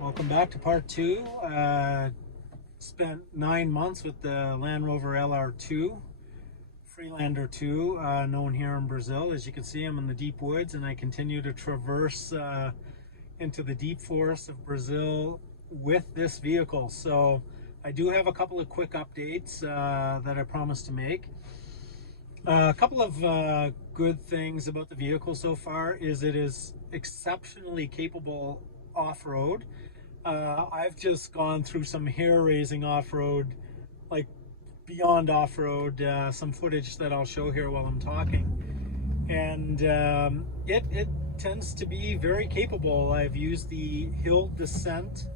Welcome back to part two. Spent 9 months with the Land Rover LR2 Freelander 2, known here in Brazil. As you can see, I'm in the deep woods, and I continue to traverse into the deep forests of Brazil with this vehicle. So I do have a couple of quick updates that I promised to make. A couple of good things about the vehicle so far is it is exceptionally capable off-road. I've just gone through some hair-raising off-road, like beyond off-road, some footage that I'll show here while I'm talking, and it tends to be very capable. I've used the hill descent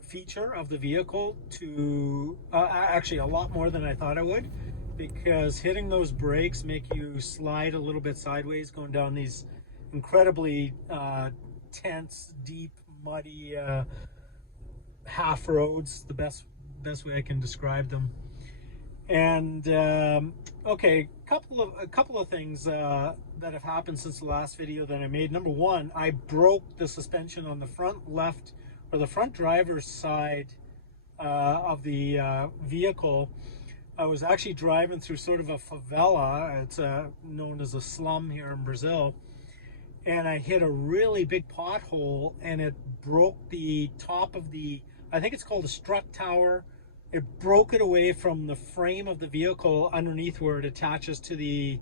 feature of the vehicle to actually a lot more than I thought I would, because hitting those brakes make you slide a little bit sideways going down these incredibly tense, deep, muddy half roads, the best way I can describe them. And okay, a couple of things that have happened since the last video that I made. Number one, I broke the suspension on the front left, or the front driver's side of the vehicle. I was actually driving through sort of a favela. It's known as a slum here in Brazil, and I hit a really big pothole, and it broke the top of the, I think it's called a strut tower. It broke it away from the frame of the vehicle underneath where it attaches to the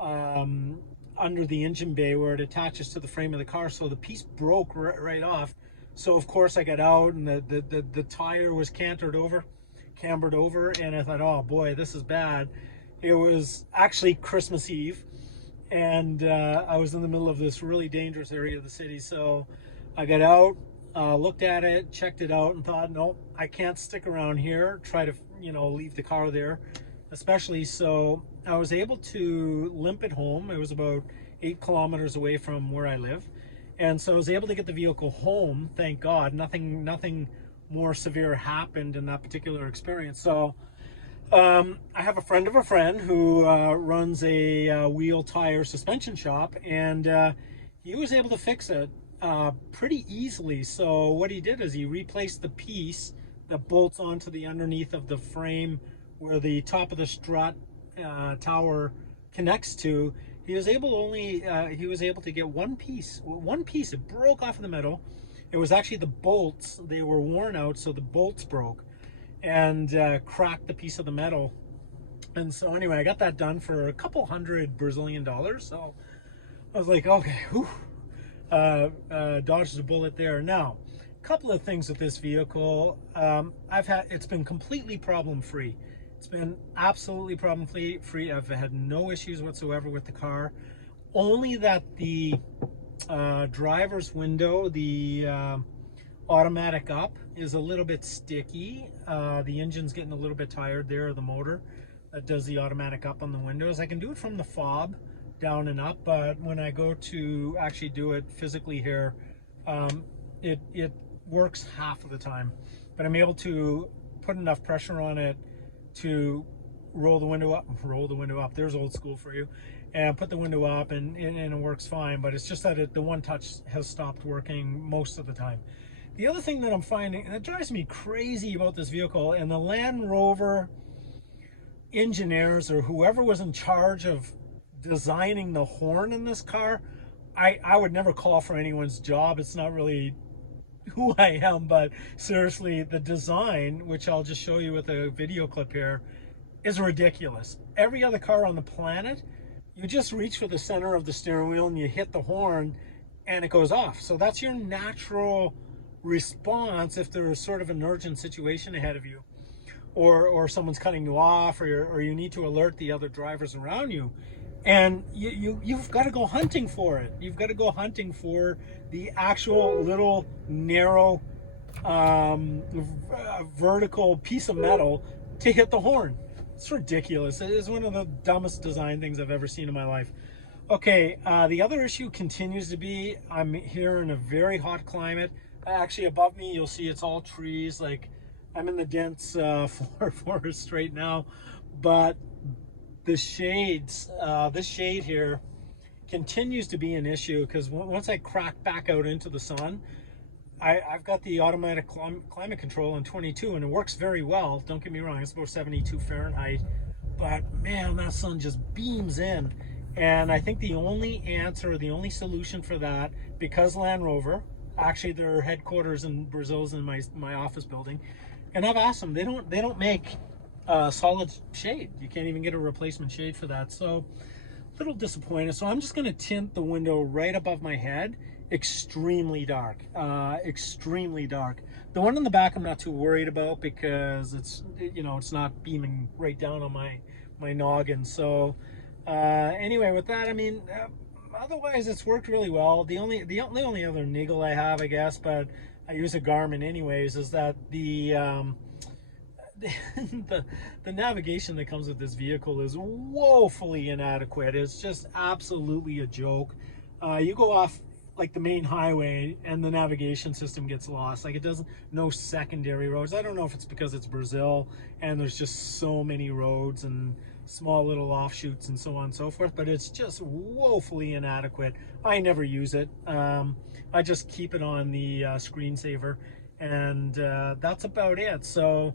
under the engine bay, where it attaches to the frame of the car. So the piece broke right off. So of course I got out, and the tire was cambered over, and I thought, oh boy, this is bad. It was actually Christmas Eve, and I was in the middle of this really dangerous area of the city. So I got out, looked at it, checked it out, and thought, no, I can't stick around here, try to, leave the car there, especially. So I was able to limp it home. It was about 8 kilometers away from where I live. And so I was able to get the vehicle home, thank God. Nothing more severe happened in that particular experience. So I have a friend of a friend who runs a wheel, tire, suspension shop, and he was able to fix it pretty easily. So what he did is he replaced the piece that bolts onto the underneath of the frame where the top of the strut tower connects to. He was able to get one piece. It broke off in the middle. It was actually the bolts. They were worn out, so the bolts broke and cracked the piece of the metal. And so anyway, I got that done for a couple $100 Brazilian. So I was like, okay, whew, dodged a bullet there. Now, a couple of things with this vehicle. It's been completely problem-free. It's been absolutely problem-free. I've had no issues whatsoever with the car. Only that the driver's window, the automatic up, is a little bit sticky. The engine's getting a little bit tired there, the motor that does the automatic up on the windows. I can do it from the fob down and up, but when I go to actually do it physically here, it works half of the time. But I'm able to put enough pressure on it to roll the window up, there's old school for you, and put the window up, and it works fine. But it's just that the one touch has stopped working most of the time. The other thing that I'm finding, and it drives me crazy about this vehicle, and the Land Rover engineers or whoever was in charge of designing the horn in this car, I would never call for anyone's job. It's not really who I am, but seriously, the design, which I'll just show you with a video clip here, is ridiculous. Every other car on the planet, you just reach for the center of the steering wheel and you hit the horn and it goes off. So that's your natural response if there's sort of an urgent situation ahead of you, or someone's cutting you off, or you need to alert the other drivers around you. And you've got to go hunting for it. You've got to go hunting for the actual little narrow vertical piece of metal to hit the horn. It's ridiculous. It is one of the dumbest design things I've ever seen in my life. Okay, the other issue continues to be, I'm here in a very hot climate. Actually, above me, you'll see it's all trees, like I'm in the dense forest right now, but the shades, this shade here continues to be an issue because once I crack back out into the sun, I've got the automatic climate control in 22 and it works very well. Don't get me wrong, it's about 72 Fahrenheit, but man, that sun just beams in. And I think the only answer, the only solution for that, because Land Rover, actually their headquarters in Brazil's in my office building, and I've asked them, they don't make solid shade. You can't even get a replacement shade for that. So a little disappointed. So I'm just going to tint the window right above my head extremely dark, extremely dark. The one in the back I'm not too worried about because it's, you know, it's not beaming right down on my noggin. So anyway, with that, I mean, otherwise it's worked really well. The only other niggle I have, I guess, but I use a Garmin anyways, is that the navigation that comes with this vehicle is woefully inadequate. It's just absolutely a joke. You go off like the main highway and the navigation system gets lost. Like, it doesn't, no secondary roads. I don't know if it's because it's Brazil and there's just so many roads and small little offshoots and so on and so forth, but it's just woefully inadequate. I never use it. I just keep it on the screensaver, and that's about it. So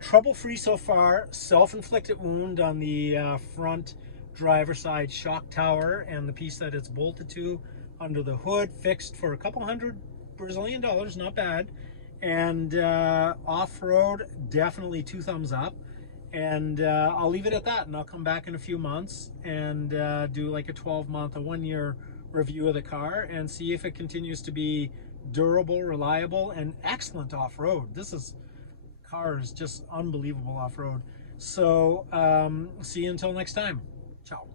trouble-free so far. Self-inflicted wound on the front driver side shock tower and the piece that it's bolted to under the hood, fixed for a couple $100 Brazilian, not bad. And off-road, definitely 2 thumbs up. And I'll leave it at that, and I'll come back in a few months and do like a 12-month, a 1-year review of the car and see if it continues to be durable, reliable, and excellent off-road. This car is just unbelievable off-road. So see you until next time. Ciao.